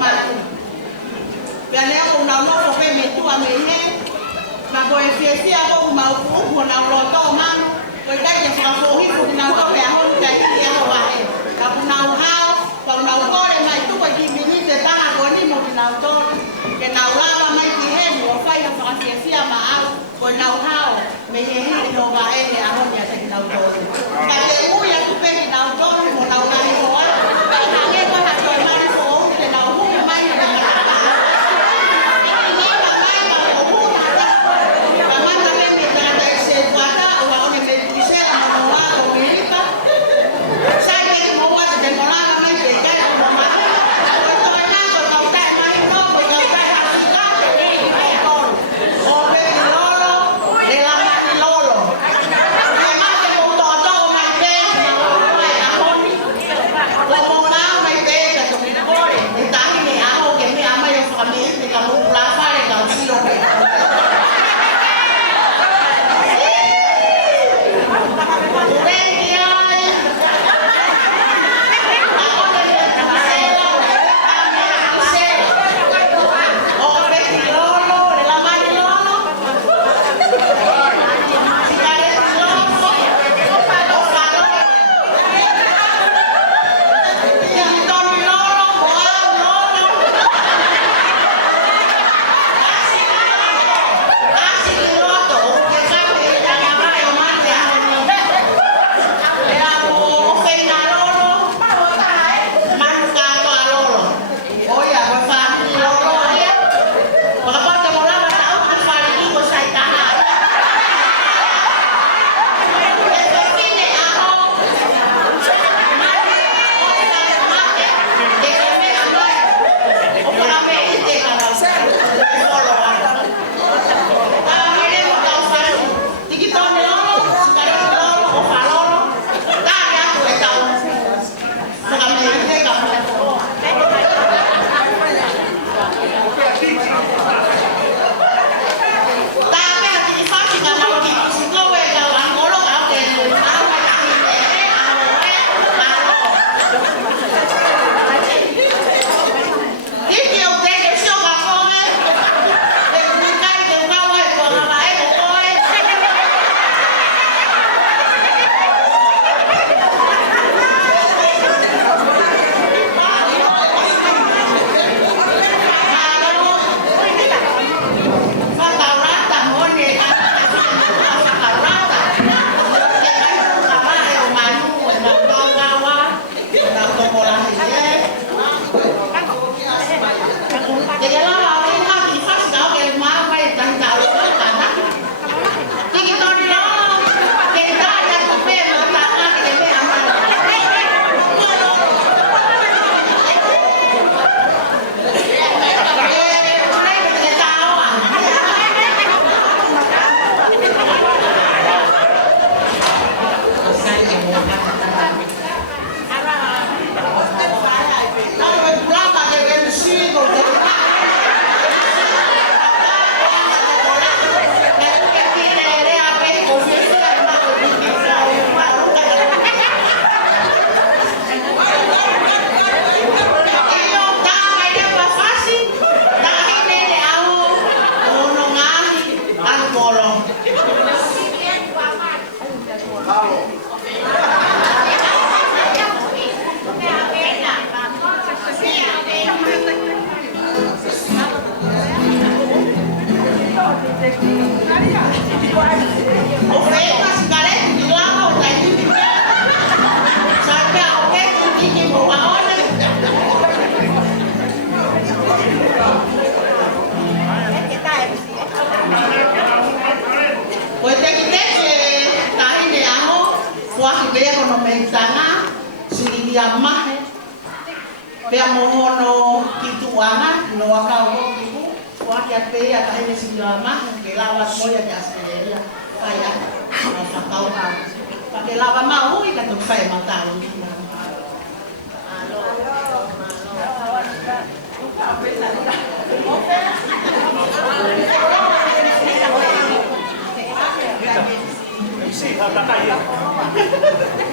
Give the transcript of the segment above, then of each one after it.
mano. Gane o na no ko pe me tu a me he. Ma ko e fiesi a ko ma ku na lo to mano. Ko ka ke fa fo hi ku na ko pe a ho ta ki a ho a he. Ka ku na ha ko na ko le mai tu ko ki mi te ta na ko ni mo na to. Ke na la ma mai ki he mo fa ya fa fiesi a ma a ko na ha me he he no va e a ho ya te na to. Ka te mu ya ku pe ki na to mo na ha he ho a. Ka ha ke ko ha to ma ni ko te na hu mai na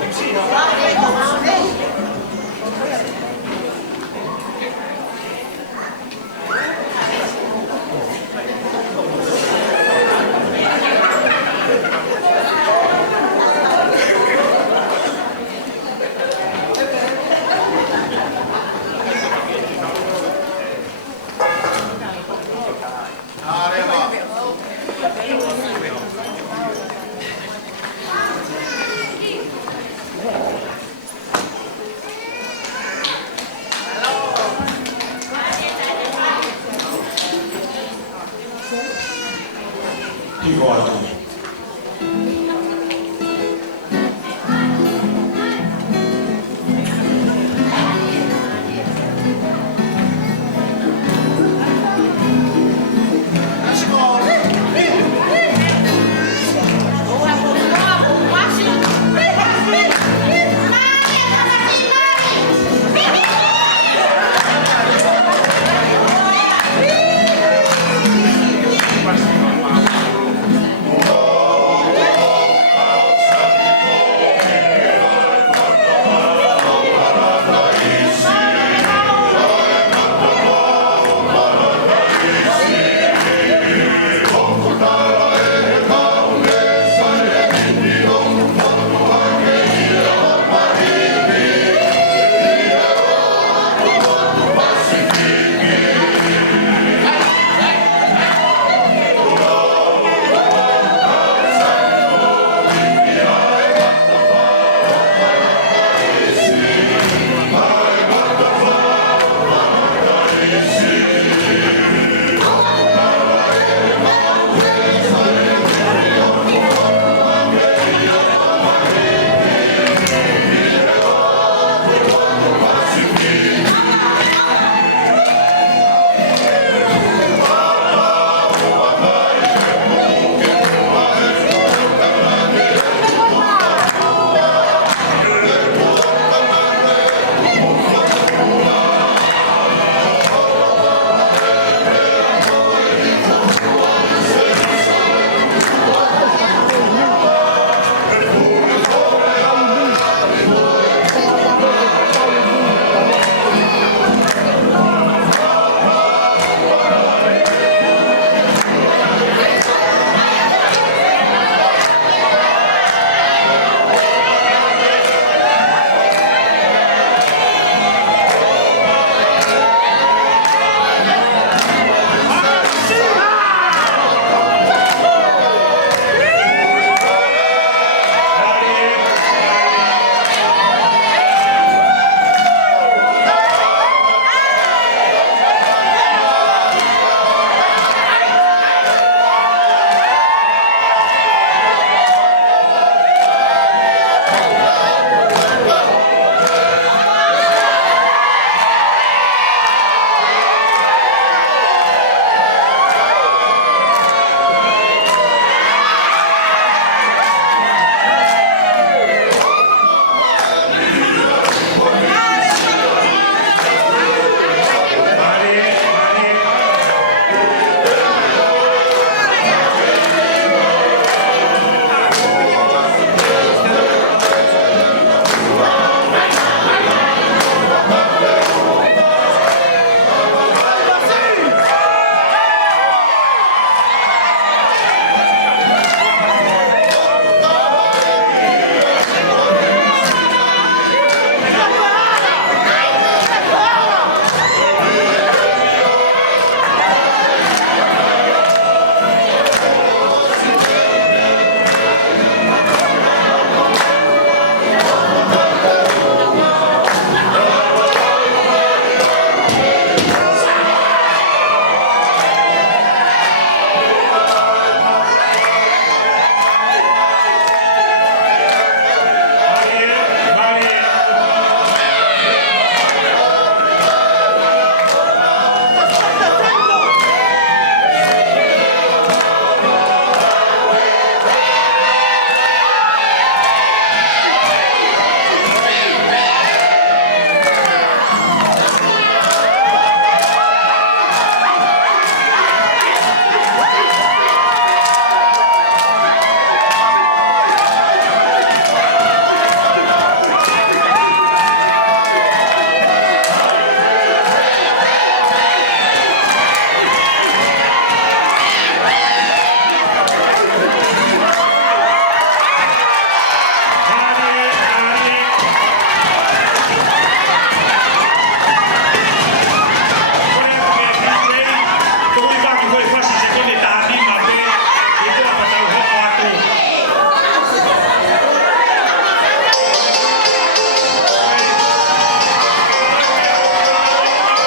MC,